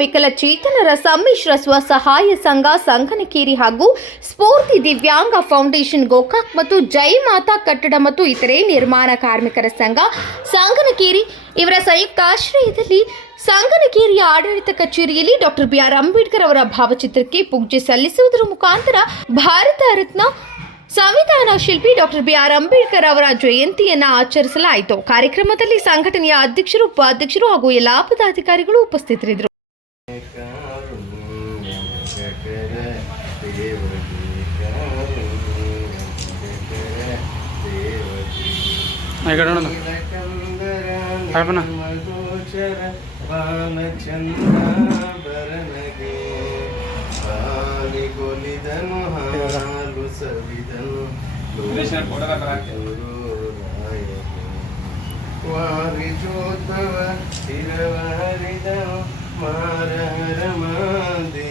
ವಿಕಲಚೇತನರ ಸಮ್ಮಿಶ್ರ ಸ್ವಸಹಾಯ ಸಂಘ ಸಂಗನಕೇರಿ ಹಾಗೂ ಸ್ಫೂರ್ತಿ ದಿವ್ಯಾಂಗ ಫೌಂಡೇಶನ್ ಗೋಕಾಕ್ ಮತ್ತು ಜೈ ಮಾತಾ ಕಟ್ಟಡ ಮತ್ತು ಇತರೆ ನಿರ್ಮಾಣ ಕಾರ್ಮಿಕರ ಸಂಘ ಸಂಗನಕೇರಿ ಇವರ ಸಂಯುಕ್ತ ಆಶ್ರಯದಲ್ಲಿ ಸಂಗನಕೇರಿಯ ಆಡಳಿತ ಕಚೇರಿಯಲ್ಲಿ ಡಾಕ್ಟರ್ ಬಿ.ಆರ್. ಅಂಬೇಡ್ಕರ್ ಅವರ ಭಾವಚಿತ್ರಕ್ಕೆ ಪೂಜೆ ಸಲ್ಲಿಸುವುದರ ಮುಖಾಂತರ ಭಾರತ ರತ್ನ ಸಂವಿಧಾನ ಶಿಲ್ಪಿ ಡಾಕ್ಟರ್ ಬಿ.ಆರ್. ಅಂಬೇಡ್ಕರ್ ಅವರ ಜಯಂತಿಯನ್ನು ಆಚರಿಸಲಾಯಿತು. ಕಾರ್ಯಕ್ರಮದಲ್ಲಿ ಸಂಘಟನೆಯ ಅಧ್ಯಕ್ಷರು, ಉಪಾಧ್ಯಕ್ಷರು ಹಾಗೂ ಎಲ್ಲ ಪದಾಧಿಕಾರಿಗಳು ಉಪಸ್ಥಿತರಿದ್ದರು. ವಾರಿಜೋದ್ಭವ ಸ್ಥಿರವಾರಿದನು ಮಾರಹರ